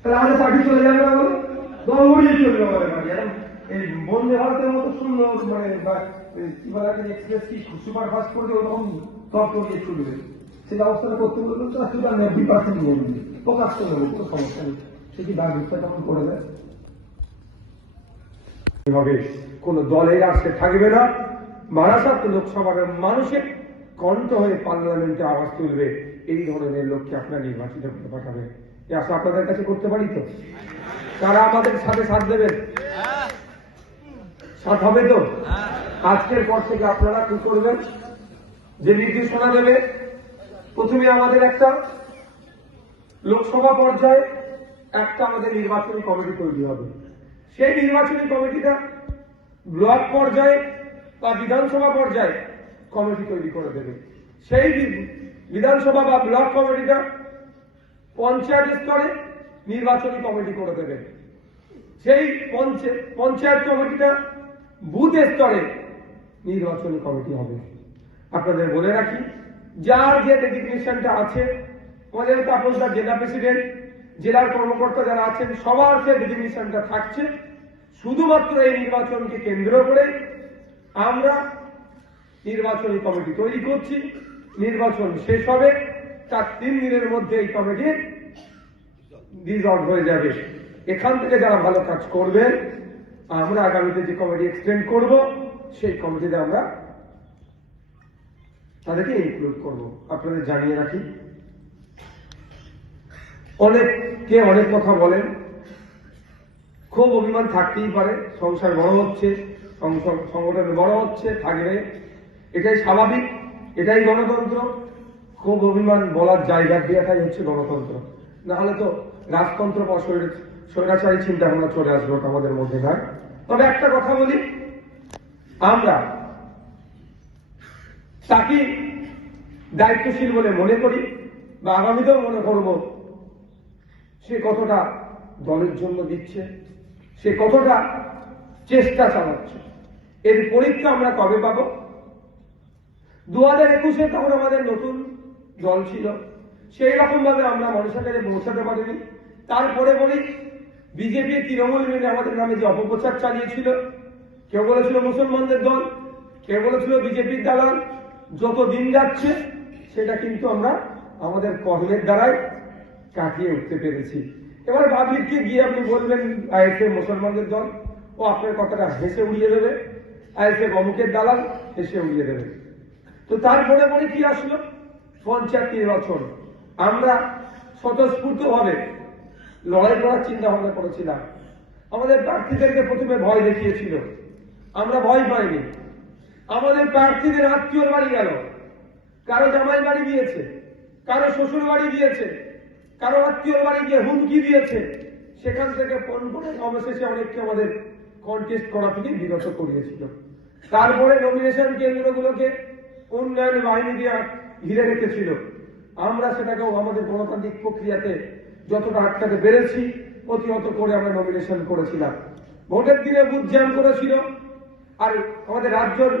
তাহলে আমাদের পার্টি চলে যাবে না বলে দল উড়িয়ে চলে যাবে আমাদের পার্টি এই বন্দে ভারতের মতো সুন্দর মানে কি এক্সপ্রেস কি সুপার ফাস্ট করে ওরকম তপ করিয়ে চলবে? সেই ব্যবস্থাটা করতে বলবে তো শুধু নব্বই পার্সেন্ট নিয়ে নেবে। প্রকাশ করে নেবে কোনো সমস্যা নেই। সে কি দাগ দিতে তখন করে দেয়? এভাবে কোন দলের আজকে থাকবে না। মহারাষ্ট্র লোকসভার মানুষের কণ্ঠ হয়ে পার্লামেন্টে আওয়াজ তুলবে। এই ধরনের লোককে আপনারা নির্বাচিত করতে পাঠাবেন। এই আপনাদের কাছে করতে পারি তো? তারা আমাদের সাথে সাথ দেবেন? সাথ হবে তো? আজকের পর থেকে আপনারা কি করবেন? যে নির্দেশনা দেবে, প্রথমে আমাদের একটা লোকসভা পর্যায়ে একটা আমাদের নির্বাচনী কমিটি তৈরি হবে। সেই নির্বাচনী কমিটিটা ব্লক পর্যায়ে বা বিধানসভা পর্যায়ে কমিটি তৈরি করে দেবে। সেই বিধানসভা বা ব্লক কমিটিটা পঞ্চায়েত স্তরে নির্বাচনী কমিটি করে দেবে। সেই পঞ্চায়েত কমিটিটা বুথ স্তরে নির্বাচনী কমিটি হবে। আপনাদের বলে রাখি, যার যে ডেজিগনেশনটা আছে আমাদের আপনার জেলা প্রেসিডেন্ট, জেলার কর্মকর্তা যারা আছেন, সবার যে ডেজিগনেশনটা থাকছে। শুধুমাত্র এই নির্বাচনকে কেন্দ্র করে আমরা নির্বাচনী কমিটি তৈরি করছি। নির্বাচন শেষ হবে। তার তিন দিনের মধ্যে এই কমিটি ডিজলভ হয়ে যাবে। এখান থেকে যারা ভালো কাজ করবেন, আমরা আগামীতে যে কমিটি এক্সটেন্ড করব, সেই কমিটিতে আমরা তাদেরকে ইনক্লুড করব। আপনাদের জানিয়ে রাখি। অনেককে অনেক কথা বলেন। খুব অভিমান থাকতেই পারে, সংসার বড় হচ্ছে সংগঠন বড় হচ্ছে, থাকবে। এটাই স্বাভাবিক, এটাই গণতন্ত্র। খুব অভিমান বলার জায়গা দেওয়াটাই হচ্ছে গণতন্ত্র। না হলে তো রাজতন্ত্র স্বৈরাচারী চিন্তা ভাবনা চলে আসবে ওটা আমাদের মধ্যে না তবে একটা কথা বলি, আমরা তাকে দায়িত্বশীল বলে মনে করি, বা আগামীতেও মনে করব, সে কতটা দলের জন্য দিচ্ছে, সে কতটা চেষ্টা চালাচ্ছে, এর পরীক্ষা আমরা কবে পাব? দু হাজার একুশে তখন আমাদের নতুন দল ছিল। সেই রকম ভাবে আমরা মানুষের কাছে পৌঁছাতে পারিনি। তারপরে বলি, বিজেপি, তৃণমূল মিলে আমাদের নামে যে অপপ্রচার চালিয়েছিল, কেউ বলেছিল মুসলমানদের দল, কেউ বলেছিল বিজেপির দালাল, যত দিন যাচ্ছে, সেটা কিন্তু আমরা আমাদের কর্মের দ্বারাই কাটিয়ে উঠতে পেরেছি। এবার পাবলিককে গিয়ে আপনি বলবেন আইএসএ মুসলমানদের দল, ও আপনার কথাটা হেসে উড়িয়ে দেবে। আইএসএ অমুকের দালাল, হেসে উড়িয়ে দেবে। তো তারপরে পরে কি আসলো? পঞ্চায়েত নির্বাচন। আমরা স্বতঃস্ফূর্ত ভাবে লড়াই করার চিন্তা ভাবনা করেছিলাম। আমাদের প্রার্থীদেরকে প্রথমে ভয় দেখিয়েছিল। আমরা ভয় পাইনি। আমাদের প্রার্থীদের আত্মীয়র বাড়ি গেল। কারও জামাই বাড়ি গিয়েছে, কারও শ্বশুর বাড়ি গিয়েছে, কারও আত্মীয়র বাড়ি গিয়ে হুমকি দিয়েছে। সেখান থেকে ফোন করে অবশেষে অনেককে আমাদের কন্টেস্ট করা থেকে বিরত করিয়েছিল। তারপরে নমিনেশন কেন্দ্রগুলোকে উন্নয়ন বাহিনী দিয়ে ঘিরে রেখেছিল। আমরা সেটাকেও আমাদের গণতান্ত্রিক প্রক্রিয়াতে যতটা আটকাতে পেরেছি প্রতিহত করে আমরা নমিনেশন করেছিলাম। ভোটের দিনে বুথ জ্যাম করেছিল। আর আমাদের রাজ্যর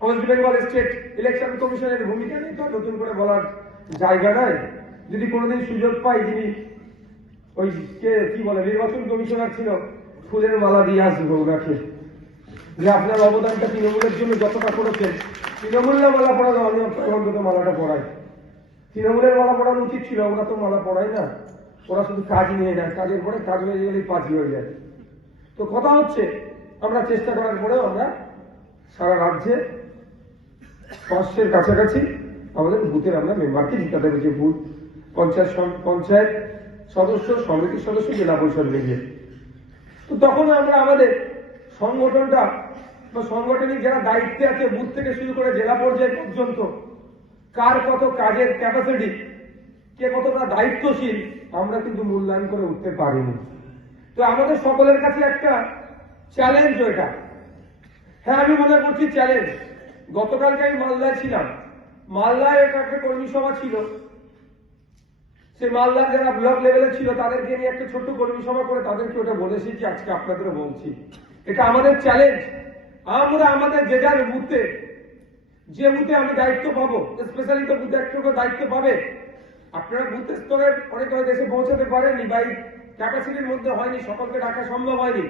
ওয়েস্ট বেঙ্গল স্টেট ইলেকশন কমিশনের ভূমিকা নিয়ে তো নতুন করে বলার জায়গা নাই। যদি কোনোদিন সুযোগ পাই, যিনি ওই কে কি বলে, নির্বাচন কমিশনার ছিল, ফুলের মালা দিয়ে আসব ওনাকে। যে আপনার অবদানটা তৃণমূলের জন্য যতটা করেছেন তৃণমূলের মালা পড়ানো আমি অন্তত মালাটা পড়াই। তৃণমূলের মালা পড়ানো উচিত ছিল ওরা তো মালা পড়ায় না। ওরা শুধু কাজ নিয়ে যায়, কাজের পরে কাজ হয়ে গেলেই পাঁচি হয়ে যায়। তো কথা হচ্ছে, আমরা চেষ্টা করার পরেও আমরা সারা রাজ্যে পাঁচশের কাছাকাছি আমাদের বুথের আমরা মেম্বারকে জিতাতে পেরেছি বুথ, পঞ্চায়েত পঞ্চায়েত সদস্য, সমিতির সদস্য, জেলা পরিষদ মিলিয়ে তো তখন আমরা আমাদের সংগঠনটা বা সাংগঠনিক যারা দায়িত্বে আছে, বুথ থেকে শুরু করে জেলা পর্যায় পর্যন্ত, কার কত কাজের ক্যাপাসিটি কে কতটা দায়িত্বশীল, আমরা কিন্তু মূল্যায়ন করে উঠতে পারিনি। তো আমাদের সকলের কাছে একটা চ্যালেঞ্জ এটা হ্যাঁ আমি মনে করছি চ্যালেঞ্জ গতকালকে আমি মালদায় ছিলাম। মালদায় এটা একটা কর্মী সভা ছিল। সে মালদার যারা ব্লক লেভেলে ছিল, তাদেরকে নিয়ে একটা ছোট্ট কর্মী সভা করে তাদেরকে ওটা বলেছি এসেছি আজকে আপনাদেরও বলছি। এটা আমাদের চ্যালেঞ্জ আমরা আমাদের যে যার বুথে, যে বুথে আমি দায়িত্ব পাবো স্পেশালি তো বুথে একটু দায়িত্ব পাবে, আপনারা বুথ স্তরে অনেক দেশে পৌঁছাতে পারেনি বা ক্যাপাসিটির মধ্যে হয়নি, সকলকে ডাকা সম্ভব হয়নি।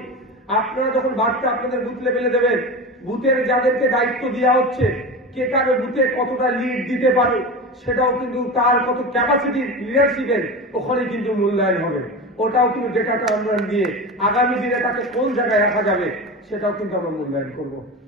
আপনারা যখন বার্তা আপনাদের বুথ লেভেলে দেবেন, বুথের যাদেরকে দায়িত্ব দেওয়া হচ্ছে, কে কারও বুথে কতটা লিড দিতে পারে সেটাও কিন্তু তার কত ক্যাপাসিটির লিডারশিপের ওখানে কিন্তু মূল্যায়ন হবে। ওটাও কিন্তু ডেটাটা আমরা দিয়ে আগামী দিনে তাকে কোন জায়গায় রাখা যাবে, সেটাও কিন্তু আমরা মূল্যায়ন করব।